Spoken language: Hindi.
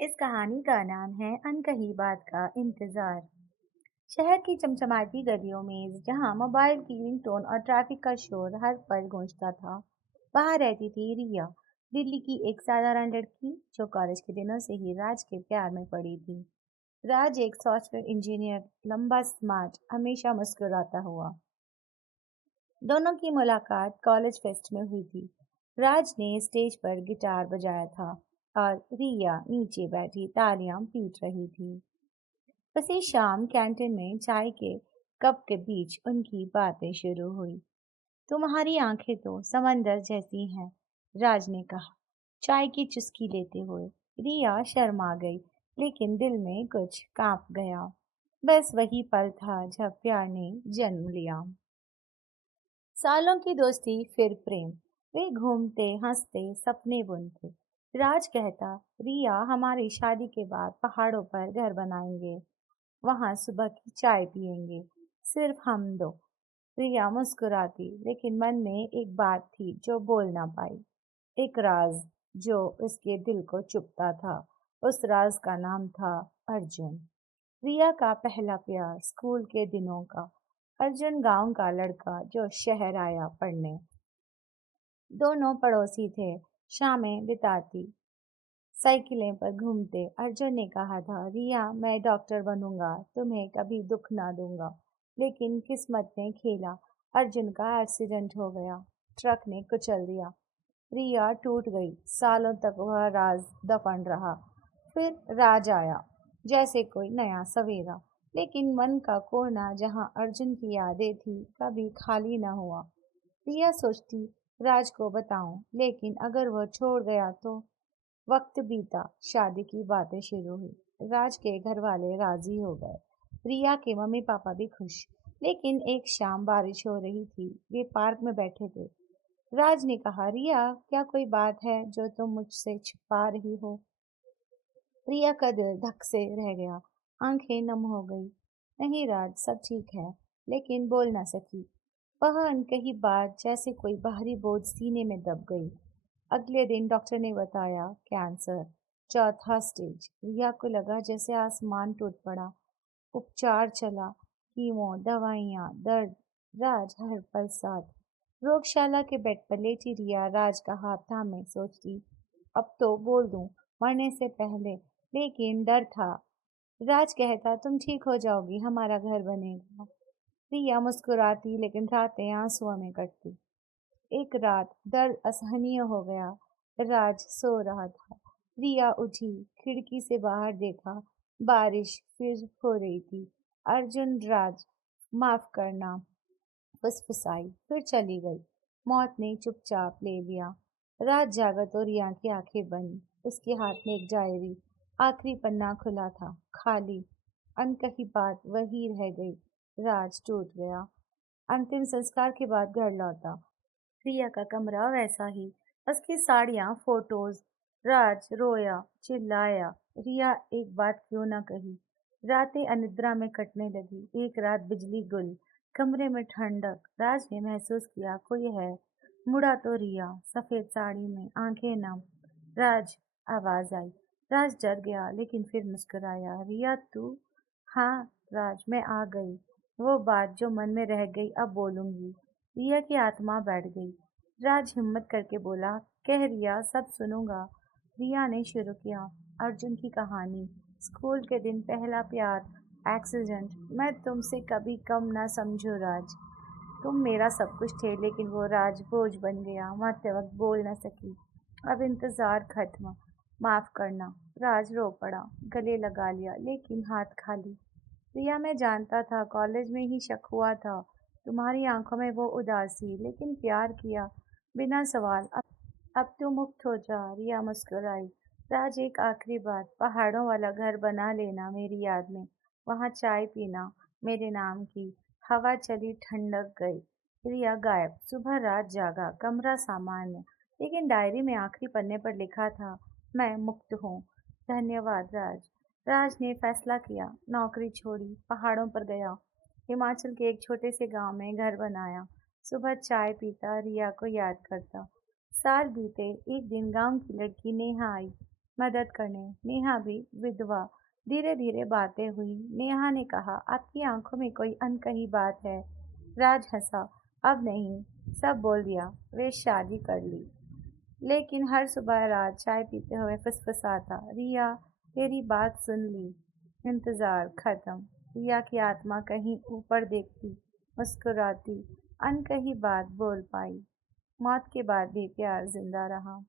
इस कहानी का नाम है अनकही बात का इंतजार। शहर की चमचमाती गलियों में जहां मोबाइल की रिंगटोन और ट्रैफिक का शोर हर पल गूंजता था, वहां रहती थी रिया। दिल्ली की एक साधारण लड़की जो कॉलेज के दिनों से ही राज के प्यार में पड़ी थी। राज एक सॉफ्टवेयर इंजीनियर, लंबा, स्मार्ट, हमेशा मुस्कुराता हुआ। दोनों की मुलाकात कॉलेज फेस्ट में हुई थी। राज ने स्टेज पर गिटार बजाया था और रिया नीचे बैठी तालियां पीट रही थी। उसी शाम कैंटीन में चाय के कप के बीच उनकी बातें शुरू हुई। तुम्हारी आंखें तो समंदर जैसी हैं, राज ने कहा, चाय की चुस्की लेते हुए। रिया शर्मा गई, लेकिन दिल में कुछ कांप गया। बस वही पल था जब प्यार ने जन्म लिया। सालों की दोस्ती फिर प्रेम। वे घूमते, हंसते, सपने बुनते। राज कहता, रिया हमारी शादी के बाद पहाड़ों पर घर बनाएंगे, वहां सुबह की चाय पिएंगे, सिर्फ हम दो। रिया मुस्कुराती, लेकिन मन में एक बात थी जो बोल ना पाई। एक राज जो उसके दिल को चुभता था। उस राज का नाम था अर्जुन। रिया का पहला प्यार स्कूल के दिनों का। अर्जुन गांव का लड़का जो शहर आया पढ़ने। दोनों पड़ोसी थे। शामें बिताती, साइकिलें पर घूमते। अर्जुन ने कहा था, रिया मैं डॉक्टर बनूंगा, तुम्हें कभी दुख ना दूंगा। लेकिन किस्मत ने खेला। अर्जुन का एक्सीडेंट हो गया। ट्रक ने कुचल दिया। रिया टूट गई। सालों तक वह राज दफन रहा। फिर राज आया, जैसे कोई नया सवेरा। लेकिन मन का कोना जहां अर्जुन की यादें थी कभी खाली न हुआ। रिया सोचती, राज को बताऊं, लेकिन अगर वह छोड़ गया तो। वक्त बीता, शादी की बातें शुरू हुई। राज के घर वाले राजी हो गए। रिया के मम्मी पापा भी खुश। लेकिन एक शाम बारिश हो रही थी। वे पार्क में बैठे थे। राज ने कहा, रिया क्या कोई बात है जो तुम मुझसे छिपा रही हो? रिया का दिल धक से रह गया। आंखें नम हो गई। नहीं राज, सब ठीक है। लेकिन बोल ना सकी। वह अनकही बात जैसे कोई बाहरी बोझ सीने में दब गई। अगले दिन डॉक्टर ने बताया, कैंसर, चौथा स्टेज। रिया को लगा जैसे आसमान टूट पड़ा। उपचार चला, कीमो, दवाइयाँ, दर्द, राज हर पल साथ। रोगशाला के बेड पर लेटी रिया राज का हाथ थामे सोचती, अब तो बोल दूं, मरने से पहले। लेकिन डर था। राज कहता, तुम ठीक हो जाओगी, हमारा घर बनेगा। रिया मुस्कुराती, लेकिन रातें आंसुओं में कटती। एक रात दर्द असहनीय हो गया। राज सो रहा था। रिया उठी, खिड़की से बाहर देखा। बारिश फिर हो रही थी। अर्जुन, राज माफ करना, फुसफुसाई, फिर चली गई। मौत ने चुपचाप ले लिया। रात जागा तो रिया की आंखें बंद। उसके हाथ में एक डायरी। आखिरी पन्ना खुला था, खाली। अनकही बात वही रह गई। राज टूट गया। अंतिम संस्कार के बाद घर लौटा। प्रिया का कमरा वैसा ही, उसकी साड़ियाँ, फोटोज। राज रोया, चिल्लाया, रिया एक बात क्यों ना कही। रातें अनिद्रा में कटने लगी। एक रात बिजली गुल, कमरे में ठंडक। राज ने महसूस किया कोई है। मुड़ा तो रिया, सफेद साड़ी में, आंखें नम। राज, आवाज आई। राज डर गया, लेकिन फिर मुस्कुराया। रिया तू? हाँ राज, मैं आ गई। वो बात जो मन में रह गई अब बोलूंगी। रिया की आत्मा बैठ गई। राज हिम्मत करके बोला, कह रिया, सब सुनूंगा। रिया ने शुरू किया। अर्जुन की कहानी, स्कूल के दिन, पहला प्यार, एक्सीडेंट। मैं तुमसे कभी कम ना समझू राज। तुम मेरा सब कुछ थे, लेकिन वो राज बोझ बन गया। मरते वक्त बोल न सकी। अब इंतजार खत्म। माफ करना। राज रो पड़ा, गले लगा लिया, लेकिन हाथ खाली। रिया, मैं जानता था, कॉलेज में ही शक हुआ था। तुम्हारी आंखों में वो उदासी, लेकिन प्यार किया बिना सवाल। अब तू मुक्त हो जा। रिया मुस्कुराई। राज, एक आखिरी बात, पहाड़ों वाला घर बना लेना मेरी याद में। वहाँ चाय पीना मेरे नाम की। हवा चली, ठंडक गई। रिया गायब। सुबह रात जागा, कमरा सामान्य, लेकिन डायरी में आखिरी पन्ने पर लिखा था, मैं मुक्त हूँ। धन्यवाद राज। राज ने फैसला किया, नौकरी छोड़ी, पहाड़ों पर गया। हिमाचल के एक छोटे से गांव में घर बनाया। सुबह चाय पीता, रिया को याद करता। साल बीते। एक दिन गांव की लड़की नेहा आई। मदद करने। नेहा भी विधवा। धीरे धीरे बातें हुई। नेहा ने कहा, आपकी आंखों में कोई अनकही बात है। राज हंसा। अब नहीं, सब बोल दिया। वे शादी कर ली। लेकिन हर सुबह राज चाय पीते हुए फुसफुसाता, रिया तेरी बात सुन ली। इंतजार खत्म। रिया की आत्मा कहीं ऊपर देखती, मुस्कुराती, अनकही बात बोल पाई। मौत के बाद भी प्यार जिंदा रहा।